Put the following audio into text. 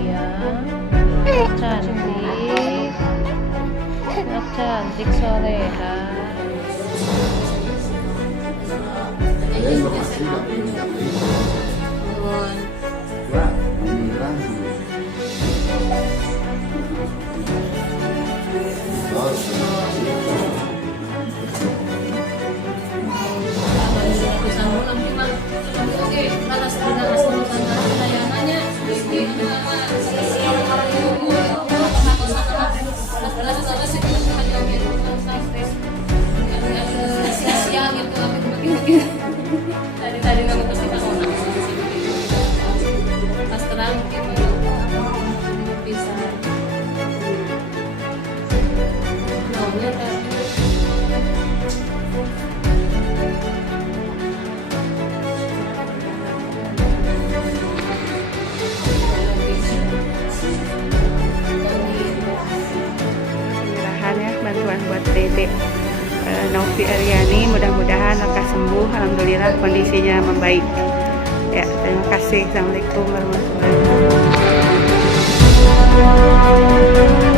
sayang. Cantik. Cantik soleha. Kalian berhasil nggak punya nyampe? Wah, beneran. Tadi kamu pasti tak mau pas terang gitu bisa maunya kan Mudah-mudahan ya bantuan buat Dede Novi Aryani, mudah-mudahan lekas sembuh. Alhamdulillah kondisinya membaik ya. Terima kasih. Assalamualaikum warahmatullahi wabarakatuh.